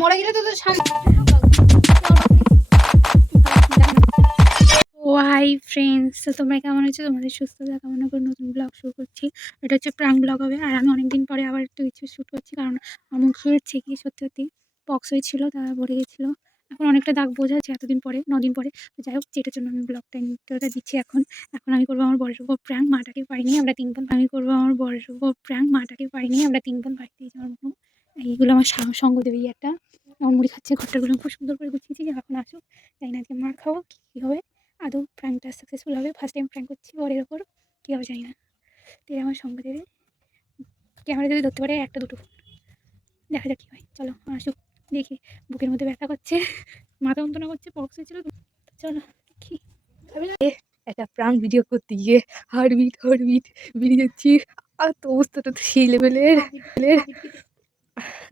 মরে গেলে তো হাই ফ্রেন্ডস, তো তোমরা কেমন আছো? তোমাদের সুস্থতা কামনা করে নতুন ব্লগ শুরু করছি। এটা হচ্ছে প্রাঙ্ক ব্লগ হবে। আর আমি অনেকদিন পরে আবার একটু কিছু শ্যুট করছি, কারণ আমার মুখে হচ্ছে কি সত্যি পক্স হয়েছিল, তা ভরে গেছিলো। এখন অনেকটা দাগ বোঝা যাচ্ছে এতদিন পরে, 9 দিন পরে। তো যাই হোক, যেটার জন্য আমি ব্লগটা ইন্ট্রোটা দিচ্ছি। এখন আমি করবো আমার বরের উপর প্রাঙ্ক। মাটাকে পারিনি, আমরা 3 বোন। আমি করবো আমার বরের উপর প্রাঙ্ক। মাটাকে পারিনি, আমরা 3 বোন বাড়িতে যাওয়ার মতো। এইগুলো আমার সঙ্গ দেবে। একটা আমার মুড়ি খাচ্ছে, ঘরটাগুলো খুব সুন্দর করে গুছিয়েছি। এখন আসুক, তাই না, আজকে মার খাবো কী হবে, আদৌ প্র্যাঙ্কটা সাকসেসফুল হবে। ফার্স্ট টাইম প্র্যাঙ্ক করছি বরের ওপর, কী হবে জানি না। তো আমার সঙ্গে দেবে, ক্যামেরা যদি ধরতে পারে একটা দুটো, দেখা যাক কী হয়। চলো আসুক, দেখি। বুকের মধ্যে ব্যথা করছে, মাথা যন্ত্রণা করছে, পক্স হয়েছিল। চলো দেখি। একটা প্রাঙ্ক ভিডিও করতে গিয়ে হার্টবিট বেরিয়েছি। আর তো অবস্থাটা তো সেই লেভেলের।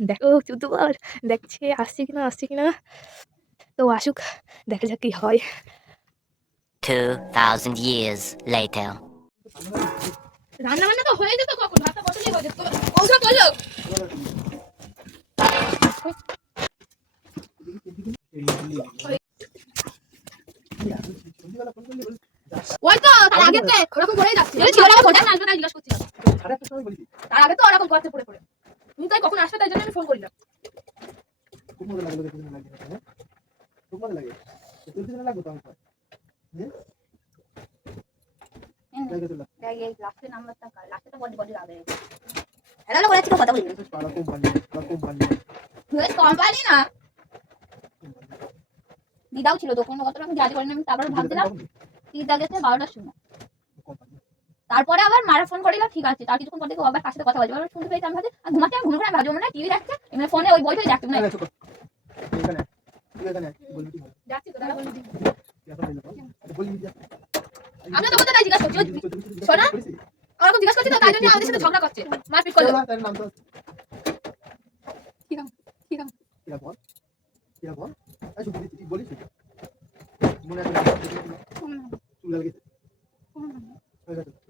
দেখো চুদ্দবার দেখছে আসছে কিনা। তো আসুক, দেখা যাক কি হয়। 2000 years later. রান্না বান্না তো হয়ে যেত, কখন ভাতটা বসলেই হয়ে যেত। ওটা বলো ওই তো তার আগে তো ওরকম করেই যাচ্ছে। ছিল না ফোনটা আসবে না জিজ্ঞাসা করছিলাম। তার আগে তো ওরকম করতে পড়ে তুমি তাই কখন আসবে, তাই জন্য আমি ফোন করিলাম। খুব মজা লাগলো, দেখতে লাগে হ্যাঁ, খুব মজা লাগে। তুই লাগলো তো আমার এই লাস্টের নাম্বারটা কার? লাস্টেটা বডি লাগে। হ্যালো করে আজকে কথা বলি। পাড়া কোম্পানি কোম্পানি না, দিদাও ছিল দোকান কত রকম জারি করেন। আমি তারপর ভাবছিলাম দিদা গেছে 12টার সময়। তারপরে আবার মারা ফোন করিল, ঠিক আছে। তার কিছুক্ষণ পর থেকে আবার কার সাথে কথা বলছে, আবার শুনতে পেয়েছি। আমি ভাবছি ঘুমাতে ঘুম করে ভাবছি মনে হয় টিভি দেখছে, এমনি ফোনে ওই বইটাই দেখছে মনে হয়। এখানে বলবি কি যাচ্ছি তো তারা বলবি বলবি আমি তো কথা জিজ্ঞাসা করছি। শোনা ওরকম জিজ্ঞাসা করছি তো, তাই জন্য আমাদের সাথে ঝগড়া করছে, মারপিট করলো। তার নাম তো ঠিক আছে কি বল এই শুধু তুই বলিস মনে আছে চুল লাগে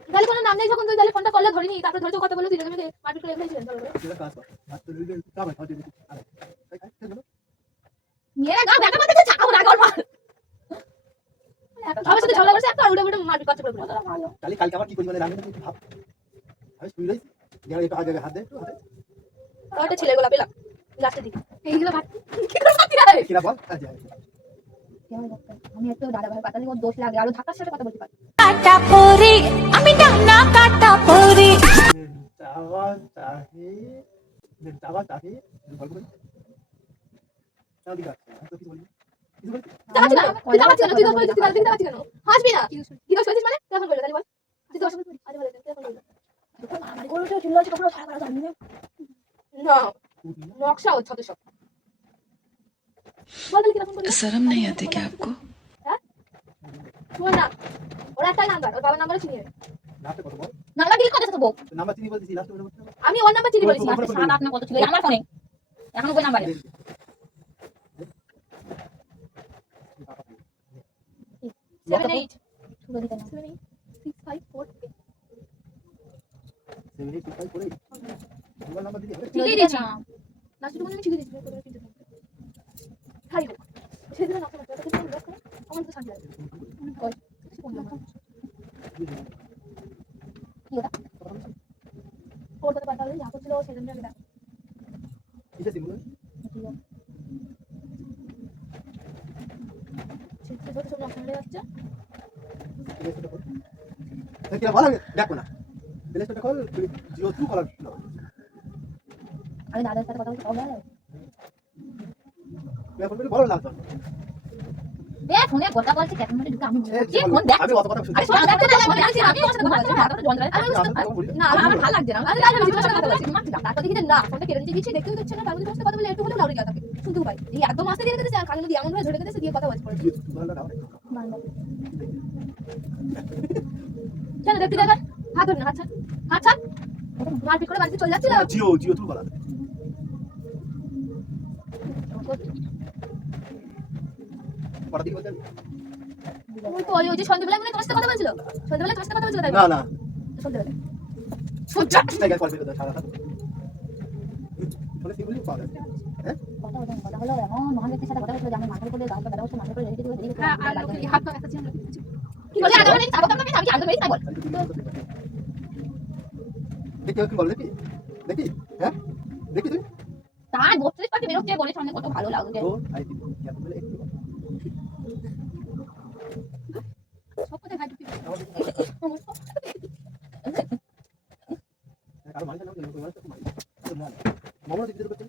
তাহলে কোনো নাম নেই যখন তুই তাহলে ফোনটা করলে ধরিনি, তারপর ধরে তো কথা বললো, তুই আমাকে মারপিট করে ফেলেছিলেন। এটা কাজ কর হাত তো দিলে কাম হয় দিদি আরে মেয়েরা গা ব্যথা করতে চাও না গল্প আমার সাথে ঝগড়া করছে, একটা উড়ে মারপিট করছে পুরো। কালকে আবার কি করি মানে রান্না করতে ভাব আমি শুই রইছি যারা একটু আগে হাত দে একটু হাতে ওটা ছেলেগুলো পেলাম লাস্টের দিকে এইগুলো ভাত কি করে পাতি রে কিরা বল আজ আমি একটু দাদা ভাই পাতালে ওর দোষ লাগে, আরো ধাক্কার সাথে কথা বলতে পারি। কাটা পরি আমি ডানা কাটা পরি যাওয়া চাহি গল্প করি তাও দিকে আছে তো কি বলি যাচ্ছি না তুই যাচ্ছি না, তুই দোষ করেছিস, তুই দিকে যাচ্ছি কেন? হাসবি না কি দোষ করেছিস মানে তখন বললো, তাহলে বল তুই দোষ করেছিস আজ বলে তখন বললো আমার গরুটা ছিল আছে কখনো সারা জানি না নকশা হচ্ছে তো সব। বল কি রকম করলি? शर्म नहीं आती क्या आपको? হ্যাঁ শোন না, ওর একটা নাম্বার, ওর বাবার নাম্বারও চিনি নাতে কত বল নাম্বার কি কথা তো বল। নাম্বার চিনি বলছিস লাস্ট বলতে আমি ওর নাম্বার চিনি বলেছি, 7 8 না কত ছিল আমার ফোনে, এখন ওই নাম্বারে 78 শুরু দিতে না 78 654 মোবাইল নাম্বার দিবি ঠিকই দিয়েছি লাস্ট টুকু আমি ঠিকই দিয়েছি। হাই সেদিন না করতে তো তুমি দেখো আমার তো শান্তি লাগে কই কি ওটা ওর কথা বলে যা করছিল সেদিন আমি দেখ কিসে সিম্বল সেটা তো সব নষ্ট হয়ে যাচ্ছে। কিরা বল দেখো না প্লেসটা কল জিও টু কলার আমি দাদার সাথে কথা বলতে পারবো না ব্যাপার বলো লাগতো বে ফোনে কথা বলছি কেন মনে ঢুকে আমি কি ফোন দেখ আমি অত কথা শুনছি আরে শোনা যাচ্ছে না আমি আছি আমি ওর সাথে কথা বলছি হাতটা বন্ধ করে না আমার ভালো লাগছে না আমি ওর সাথে কথা বলছি মাত্র তারপর দেখি না ফোনটা কেড়ে নিতে গিয়েছি দেখতেও দিচ্ছে না, তার মধ্যে কথা বলে একটু হলেও লাউড়ে গেছে শুনতে পাই এই একদম আস্তে দিয়ে রেখেছে আর কানে দিয়ে এমন ভাবে ধরে রেখেছে দিয়ে কথা বলছে পড়ে চল দেখতে দেখা হাত ধর না হাত ছাড় মারপিট করে বাড়িতে চলে যাচ্ছে না জিও টু কলার পড়া দিকে বলতে ওই তো ওই যে সন্ধ্যাবেলা মনে তোমার সাথে কথা বলছিল সন্ধ্যাবেলা তোমার সাথে কথা বলছিল তাই না না সন্ধ্যাবেলা সোজা তাই গেল কল বেরো সারা রাত ফোনে সিগুলি পাওয়া যাচ্ছে হ্যাঁ কথা হলো এমন মহান ব্যক্তির সাথে কথা বলছিল যে আমি মাথার উপরে গাছ ব্যবহার করতে মাথার উপরে রেখে দিতে দেরি হ্যাঁ আর লোকের হাত পা ব্যথা ছিল কি বলে আগে মানে তারপর আমি আগে বেরিয়ে তাই বল দেখি কি বল দেখি দেখি হ্যাঁ দেখি তুই তার 32 পার্টি বেরোচ্ছে বলে সামনে কত ভালো লাগছে ও আই থিঙ্ক ইয়া বলে একটু সব কথা ঘাট দিতে কারো মানুষ নাম কেন মানুষ তো মানে মামা দিতে করতে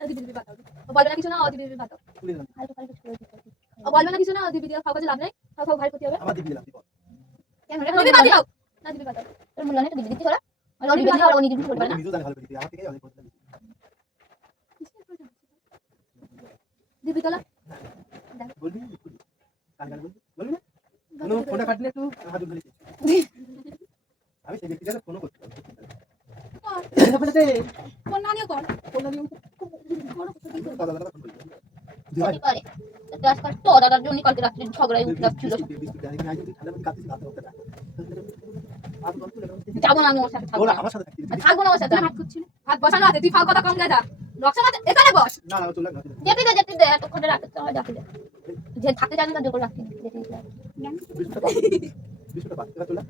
দিবি বাতাও বলবে না কিছু না দিবি বাতাও তুলে দিলাম হালকা হালকা ছুঁড়ে দিতে বলবে না কিছু না দিবি দিয়ে খাওয়া কাজে লাভ নাই খাওয়া ভাই ক্ষতি হবে আমার দিবি দিলাম কেন দিবি বাতাও না দিবি বাতাও তোর মূল্য নেই তো দিবি দিতে চলা আর দিবি বাতাও আর নিজে কিছু করবে না মিজু জানে ভালো করে আমার থেকে অনেক কথা দিবি তোলা বলবি কান কান বলবি না কোনো ফোনটা কাটলে একটু হাত ধরে আমি সেই ব্যক্তিটাকে ফোনও করতে পারি ফোন না নিয়ে কর দাদা দাদা ফোন করি হতে পারে আজকাল তো দাদার জন্য কালকে রাত্রে ঝগড়ায় উঠছিল যাবো না আমি ওর সাথে থাকবো না। আমার সাথে থাকবি থাকবো না ওর সাথে হাত করছিল হাত বসানো আছে তুই ফাও কথা কম গাদা রক্সা না এখানে বস না না চলে না যেতে দে এতক্ষণে রাখতে হয় ডাকে দে যে থাকতে জানি না জোর করে রাখতে যেতে বিস্কুটটা পা এবার চলে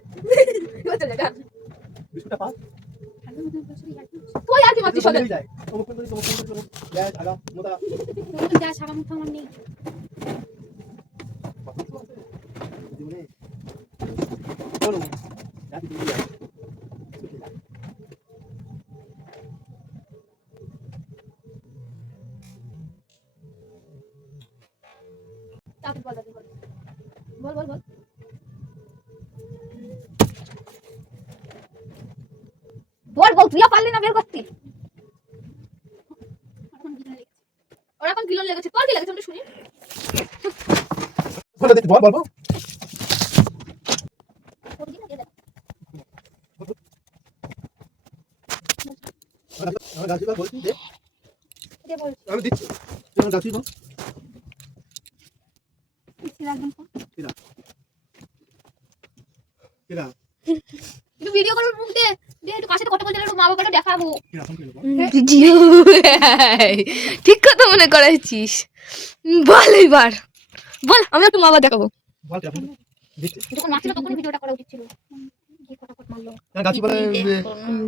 চলে যা বিস্কুটটা পা তুই আর কি মারছিস চলে যায় ও ফোন করি যায় আগা মোটা যা সারা মুখ আমার নেই জীবনে চলো রাতে দিয়ে যায় তাকে বল বল বল বল বল বল তুই পারলি না বের করতে ওর এখন কিলো লেগেছে তোর কি লেগেছে আমরা শুনি বল দেখি বল বল আমার গাছি বল বলছি দে আমি দিচ্ছি আমার গাছি বল কিরা কিরা একটু ভিডিও করব মুখ দে দে একটু কাছে কথা বলতে একটু মা বাবাকে দেখাবো কিরা ফোন করে বল জিও ঠিক কথা মনে করাইছিস বল এবার বল আমি একটু মা বাবা দেখাবো বল কিরা ফোন দিচ্ছি যখন মারছিল তখন ভিডিওটা করা উচিত ছিল কি কথা কত মারলো আমার গাছি বলে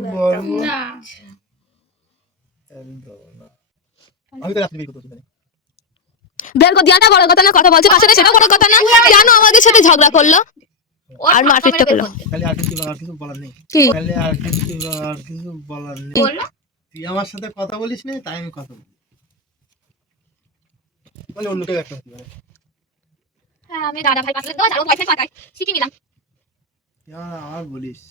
বল না আমি তো রাত্রি বের করতে জানি বের করে দিয়াটা বড় কথা না কথা বলছে কাছে সেটা বড় কথা না কেন আমাদের সাথে ঝগড়া করলো আর মারপিটটা করলো তাহলে আর কিছু বলার নেই কি তাহলে আর কিছু বলার নেই বললো তুই আমার সাথে কথা বলিস না তাই আমি কথা বলি মানে অন্য কেউ একটা হতে পারে হ্যাঁ আমি দাদা ভাই পাতলে দাও আর ওয়াইফাই পাঠাই শিখে নিলাম আর বলিস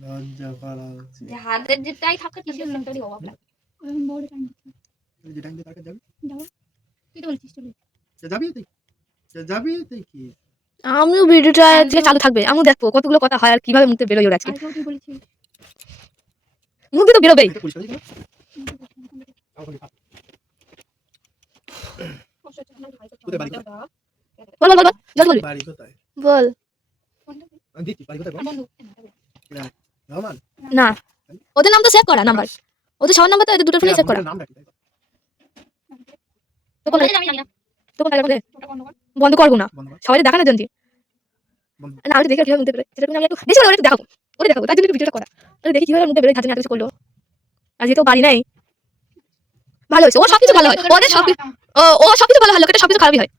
লজ্জা করা উচিত যে হাতের যেটাই থাকে কিসের লোকটারই অভাব লাগে আমি বড় টাইম তুই যে টাইম দিয়ে তাকে যাবি যাবো তুই তো বলছিস চলে যাবি তুই কি আমিও ভিডিওটা আজকে চালু থাকবে আমিও দেখবো কতগুলো কথা হয় আর কিভাবে মুখে বেরোয় ওর আজকে আর তুই বলেছিস মুখে তো বেরোবেই এটা পরিষ্কার দিই আমার বলি তোদের বাড়ি কোথায় বল বল বল জলদি বলবি বাড়ি কোথায় বল আমি দিচ্ছি বাড়ি কোথায় বল রহমান না ওদের নাম তো সেভ করা নাম্বার ওদের সবার নাম্বার তো এদের দুটো ফোনে সেভ করা নাম রাখি তো কোন আমি জানি না তো কোন জায়গা ওটা বন্ধ কর বন্ধ করবো না বন্ধ কর সবাই দেখানোর জন্য বন্ধ না আমি দেখে কিভাবে মুখে বেরোয় সেটা আমি একটু বেশি করে দেখাবো ওরে দেখাবো তার জন্য একটু ভিডিওটা করা আমি দেখি কিভাবে মুখে বেরোয় ধাঁচে নাটক করলো আর যেহেতু বাড়ি নাই ভালো হয়েছে ওর সবকিছু ভালো হয় ওদের সব ও সবকিছু ভালো হয় লোকেটা সবকিছু খারাপই হয়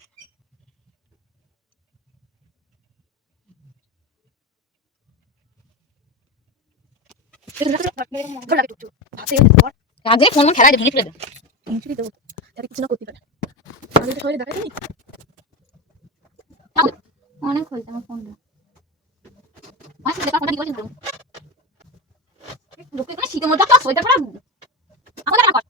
আগে ফোন খেলা দিয়ে ফেলে দে কিছু না করতে পারে আমি তো সবাই দেখাই অনেক হয়েছে আমার ফোনটা আচ্ছা দেখা ফোনটা কি বলছিস লোকে এখানে শীতের মধ্যে একটা সোয়েটার পরা আমাদের দেখা কর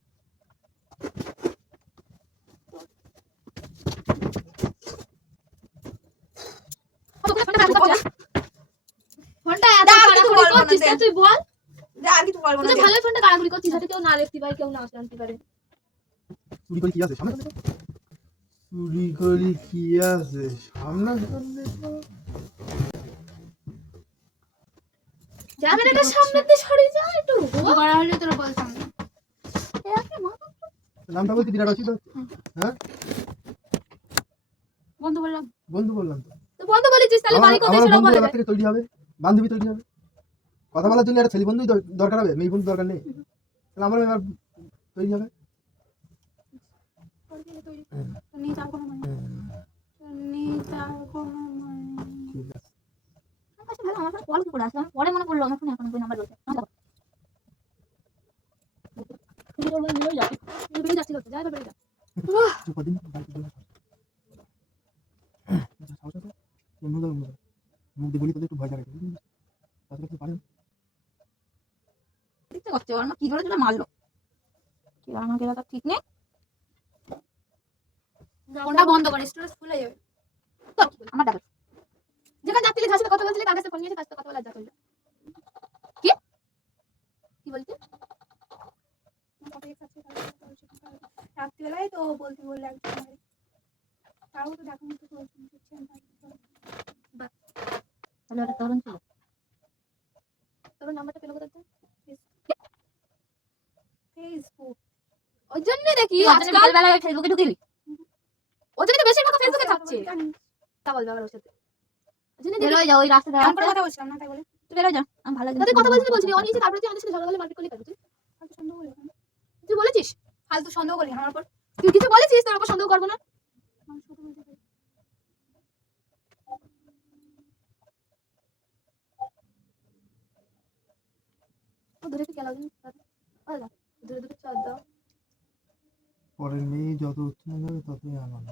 ফোনটা এত কাড়াকাড়ি করছিস কেন তুই বল আর কিছু বলবো তুই ভালো ফোনটা কাড়াকাড়ি করছিস যাতে কেউ না দেখতে পারে কেউ না জানতে পারে চুরি করে কি আছে সামনে চুরি করে কি আছে সামনে ক্যামেরাটা সামনে দিয়ে সরে যা একটু করা হলে তোরা বলতাম না। নামটা বলতে বিরাট অসুবিধা হচ্ছে। হ্যাঁ বন্ধু বললাম বন্ধু বললাম তো। তো বন্ধু বলেছিস তাহলে বাড়ি কোথায় আমার সেটা বন্ধু বলে এবার থেকে তৈরি হবে, বান্ধবী তৈরি হবে। কথা বলার জন্য একটা ছেলে বন্ধুই দরকার হবে, মেয়ে বন্ধু দরকার নেই। তাহলে আমার এবার তৈরি হবে। নেই তার কোনো মানে নেই তার কোনো মানে ঠিক আছে। আমার কাছে ভালো, আমার ফোনে কল কি করে আসলো? পরে মনে পড়লো আমার ফোনে এখন ওই নাম্বার রয়েছে। যাচ্ছিল তো যাই বেরিয়ে যা কদিন বাড়িতে বলে মুখ দিয়ে বলি তোদের একটু ভয় লাগে, পারেন দেখতে করছে ওর মা কি করে সেটা মারলো। কি আর আমাকে তো ঠিক নেই। ফোনটা বন্ধ করে স্টোরেজ ফুলে যাবে। তো আমার দেখো যেখানে যাচ্ছিলি যার সাথে কথা বলছিলি তার কাছে ফোন নিয়েছে তার সাথে কথা বলার যা করলো কি বলছে? রাত্রিবেলায় তো বলতে বললে একজন তাও তো দেখো তো তাহলে ওটা তখন ছিল। তোর নাম্বারটা পেলো কোথায় ফেসবুক ওই জন্য দেখি আজকাল সকালবেলায় ফেসবুকে ঢুকিলি? ওই জন্য তো বেশিরভাগ ফেসবুকে থাকছে তা বলবে আবার ওর সাথে ওই জন্য দেখি বেরোয় যাও ওই রাস্তাটা এমন করে কথা বলছিলাম না তাই বলে বেরোয় যা আমি ভালো লাগে তাদের কথা বলছিলি অনেক তারপরে তুই আমাদের সাথে ঝগড়া হলে মারপিট করলি তুই ফালতু সন্দেহ করি তুই বলেছিস ফালতু সন্দেহ করি আমার উপর তুই কিছু বলেছিস তোর উপর সন্দেহ করবো না মানুষ কথা বলতে পারি ও ধরে তুই গেল ধরে ধরে চার দাও পরের মেয়ে যত উত্তীর্ণ হবে ততই আনন্দ।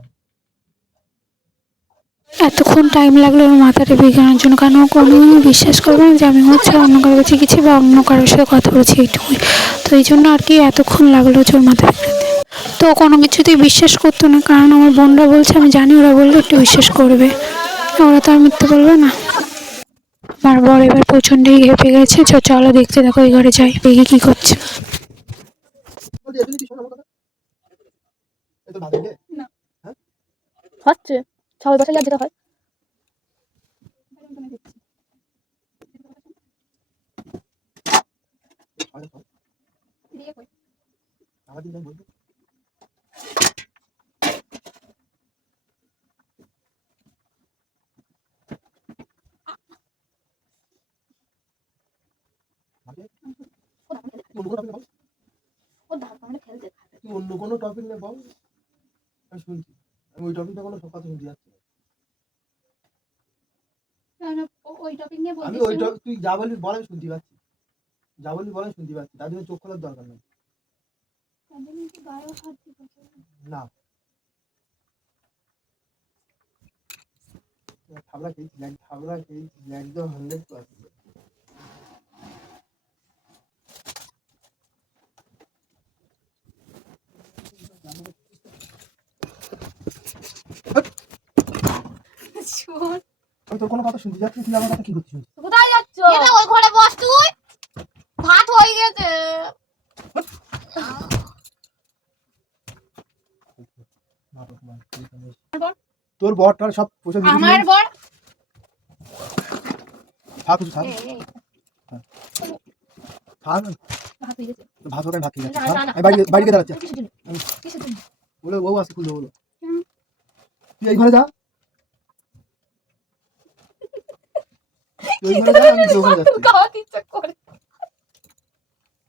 এতক্ষণ টাইম লাগলো আমার মাথাটা বিজ্ঞানের জন্য, কারণ ও কোনোদিনই বিশ্বাস করবে না যে আমি হচ্ছে অন্য কারো কাছে গেছি বা অন্য কারোর সাথে কথা বলেছি এইটুকুই। তো এই জন্য আর কি এতক্ষণ লাগলো যে ওর মাথা বিগড়াতে। তো ও কোনো কিছুতেই বিশ্বাস করতো না, কারণ আমার বোনরা বলছে আমি জানি ওরা বললে একটু বিশ্বাস করবে, ওরা তো আর মিথ্যে বলবে না। আমার বর এবার প্রচণ্ডই ঘেপে গেছে। চলো দেখতে দেখো এই ঘরে যাই দেখি কি করছে। বলছি এজন্য কি শোনা আমার কথা? এই তো ভাত দিলে? হচ্ছে সবাই বসে যেটা হয় আমার দিন বলবো অন্য কোনো টপিক নিয়ে বল, আমি শুনছি। আমি ওই টপিকটা কোনো কথা শুনতে যাচ্ছি না। ওই টপিক নিয়ে আমি ওই তুই যা বলবি বল, আমি শুনতে পাচ্ছি। যা বলবি বল, আমি শুনতে পাচ্ছি। তার জন্য চোখ খোলার দরকার নেই। না থাবড়া খেয়েছি, একদম 100%। আমি তোর কোনো কথা শুনতে যাচ্ছি, তুই আমার কথা কি করছিস? কোথায় যাচ্ছ এটা ওই ঘরে বস তুই, ভাত হয়ে গেছে। তোর বরটার সব পোষা আমার বর ভাত ভাত ভাত হয়ে গেছে ভাত হোক, আমি ভাত খেয়ে যাচ্ছি। না, না, না। আমি বাড়ি গিয়ে দাঁড়াচ্ছি। কিসের জন্য কিসের জন্য বলে ও আসে খুলবে বলো, তুই এই ঘরে যা, তুই এই ঘরে যা, আমি ওই ঘরে যাচ্ছি। খাওয়াতে ইচ্ছা করে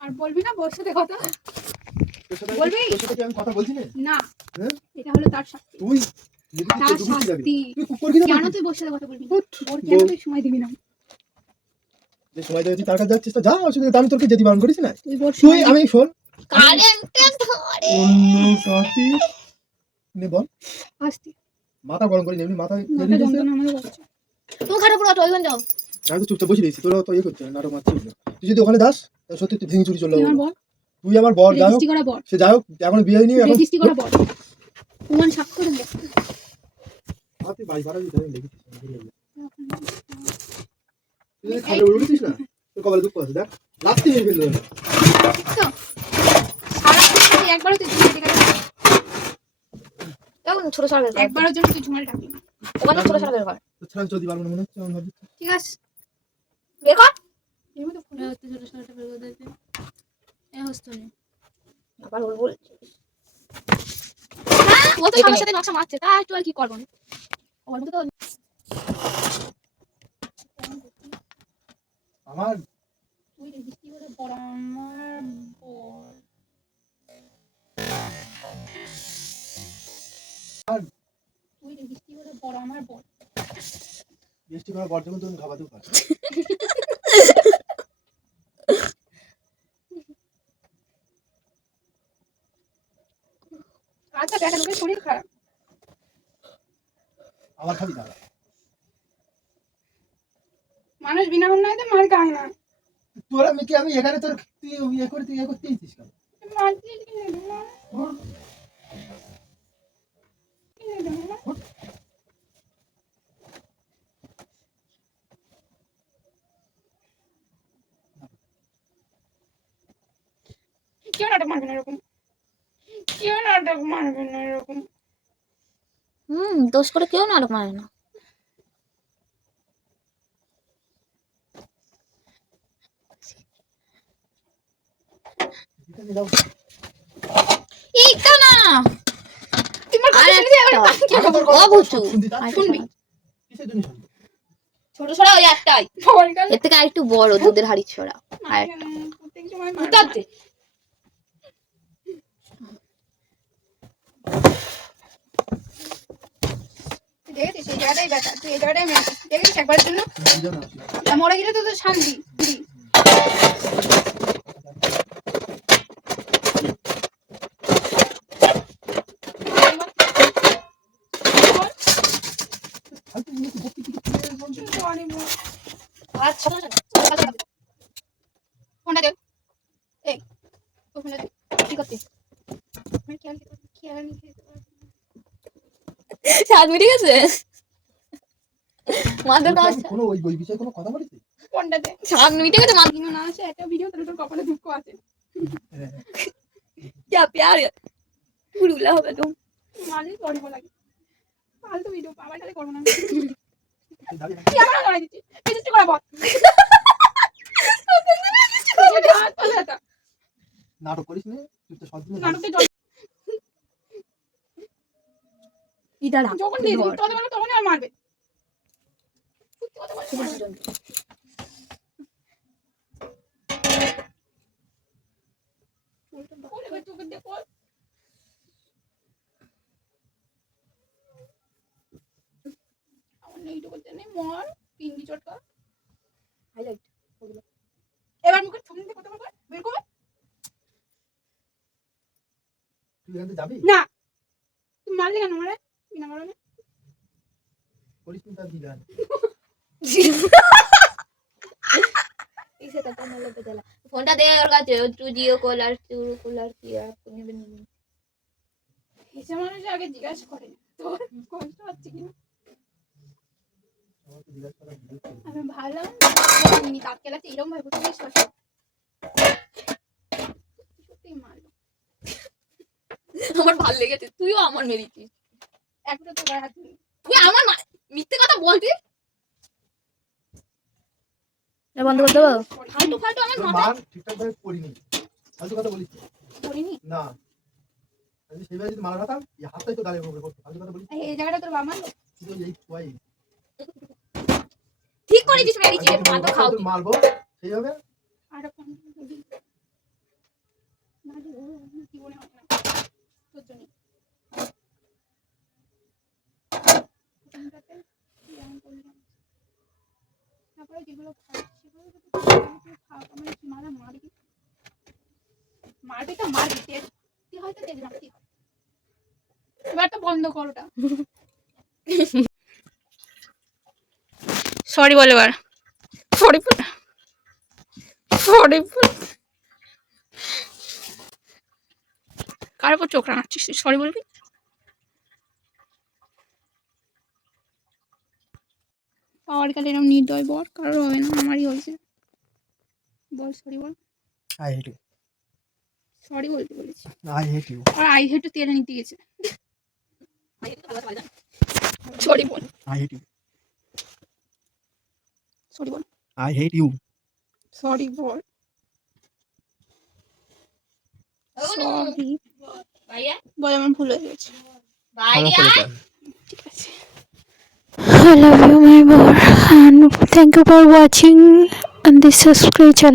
আর বলবি না বসে দে কথা তোর সাথে বলবি? তোর সাথে কি আমি কথা বলছি না? না, হ্যাঁ? এটা হলো তার শাস্তি। তুই যদি তার তুই ঢুকতে যাবি, শাস্তি তুই কুকুর কিনে কেন বলছিস? তুই বসে দে কথা বলবি উঠ, ওর কেন বল। তুই সময় দিবি না? যে সময় দেওয়া তুই তার কাছে যাচ্ছিস তো যা, অসুবিধা নেই। আমি তোকে যেতে বারণ করিস না। তুই বল তুই আমি শোন কারেন্টে ধরে অন্য টপিক নে বল। আসতি মাথা গরম করি এমনি মাথা মাথা যন্ত্রণা আমারও করছে। তুমি খাটে পুরো ওইখানে যাও। আমি তো চুপচাপ বসে রয়েছি, তোরা তো ইয়ে করছিস না, নাটক মারছিস না। তুই যদি ওখানে যাস তাহলে সত্যি তুই ভেঙে চুরি চলে তুই আমার যাবো। বর, তুই আমার বর, যাই হোক রেজিস্ট্রি করা বর, সে যাই হোক এখনো বিয়ে হয়নি, এখন রেজিস্ট্রি করা বর, প্রমাণ সাক্ষ্য দেন। তুই বাড়ি ভাড়া দিতে হবে, দেখেছিস আমি ভুলে গেছি। তুই যদি খাটে উঠে উঠেছিস না, তোর কপালে দুঃখ আছে। দেখ লাত্তি মেরে ফেলবে। সারাক্ষণ একবারও তুই ঝুমাই দেখা কেমন ছোট সারা বের কর একবারের জন্য তুই ঝুমাই ডাকবি না। ওখানে ছোট সারা বের কর তো ছাড়া চলতে পারবো না মনে হচ্ছে, আমার ভাবছি। ঠিক আছে বের কর এর মধ্যে মুখস্থ নেই আবার ওর বলছি ও তো সবার সাথে নকশা মারছে, তা একটু আর কি করবো না। ওর মধ্যে তো আমার তুই রেজিস্ট্রি করে বড় আমার বল তুই রেজিস্ট্রি করে বড় আমার বল বৃষ্টি করা বর্তমান তুমি খাওয়াতেও পারো। আচ্ছা দেখেন ওকে শরীর খারাপ আবার খাবি না মানুষ বিনা অন্যায়তে মার খায় না তোরা মেয়েকে আমি এখানে তোর তুই ইয়ে করে তুই ইয়ে করতে দিচ্ছিস কেন? মারতে কিনে দেবো না কিনে দেবো না কেউ নাটক মারবে না এরকম কেউ নাটক মারবে না এরকম দোষ করে কেউ নাটক মারে না ঠিক আছে, দাও। এইটা না তোমার কথা আরে শুনে আবার কি আমি তোর করবো কথা বুঝু। শুনতে চাচ্ছি না। শুনবি কিসের জন্য শুনবি? ছোট ছড়া ওই একটাই, খবর গেল এর থেকে আরেকটু বড় দুধের হাড়ির ছড়া আর প্রত্যেক সময় মার উতারতে দেখেছিস সেই জায়গাটাই ব্যথা তুই এই জায়গাটাই মেরেছিস দেখেছিস একবারের জন্য তুমি বুঝো না, বুঝো না। মরে গেলে তো তোর শান্তি দিদি আর তুই মেয়েকে বকতে কি করছিস? আচ্ছা ফোনটা দে এই ও ফোনটা দে কি করছিস আমি খেয়াল নিতে স্বাদ মিটে গেছে মাদের তোকে আমি কোনো ওই বিষয়ে কোনো কথা বলেছি? ফোনটা দে স্বাদ মিটে গেছে মাদ কিন্তু না আসে একটা ভিডিও তাহলে তোর কপালে দুঃখ আছে क्या प्यार है भूला होगा तुम মাঝে পড়িব লাগে ফালতু ভিডিও আমার সাথে করবো না দাঁড়িয়ে কি আমার লড়াই দিচ্ছি রেজিস্ট্রি করা বল হাত পালে এটা নাটক করিস না, তুই তো সবদিন নাটকে জল इधर आ যখন দিয়ে দিবি তখন মানে তখনই আর মারবে সত্যি কথা বলছি মারবে। ওরে ভাই তোকে দেখো আমার নেই তো করতে নেই মর পিন্ডি চটকা हाईलाइट এবার মুখে ছবি দিয়ে কথা বলবে বের কর তুই এখান থেকে যাবি? না তুই মারলি কেন মারে বিনা কারণে করিস না তার দিদা। इसे तो तुम लोग चला फोनটা দে ওর কাছে টু জিও কলার কি আর কোন এসে মানুষ আগে জিজ্ঞাসা করে তোর কষ্ট হচ্ছে কিনা আমার তো জিজ্ঞাসা করার ভিডিও ছিল। আমি ভালো মিনি দাঁত কেলাতে এরকম ভাবে বুঝতে পারিস সত্যি মারলো আমার ভালো লেগেছে, তুইও আমার মেরেছিস, একটা তো গায়ে হাত দিলি। তুই আমার মিথ্যে কথা বলবি, বন্ধ করে দেবো ফালতু ফালতু আমার তোর মাথায় মান ঠিকঠাক ভাবে পড়িনি, ফালতু কথা বলিস না। করিনি না আমি সেইভাবে যদি মারা হতাম এই হাতটাই তো গালে উপরে করতো, ফালতু কথা বলিস না। এই জায়গাটা তোর বাবা মারলো শুধু এই তোয়াই ঠিক করেছিস মেরেছিস, একটু মাথা খাও তুই। মারবো সেইভাবে আর ফোন দিবি না রে, ও জীবনে হবে না তোর জন্য ফোনটাতে কি এমন করলাম তারপরে যেগুলো খাচ্ছি সেগুলো তো খাওয়া আমার মারা মারবি মারবি তো মারবি তুই হয়তো তেজ রাখতি এবার তো বন্ধ কর ওটা সরি বল এবার সরি সরি কার উপর চোখ রাঙাচ্ছিস সরি বলবি পাওয়ার কালে এরকম নির্দয় বর কারোর হবে না আমারই হয়েছে বল সরি বল আই হেট ইউ, সরি বলতে বলেছি আই হেট ইউ, আর আই হেটু তেলে নিতে গেছে সরি বল আই হেট ইউ, সরি বল আই হেট ইউ। সরি বল সরি ভাইয়া বল, আমার ভুল হয়ে গেছে। ক্ষমা করে দাও। ঠিক আছে। I love you, my boy, and thank you for watching on this subscribe channel.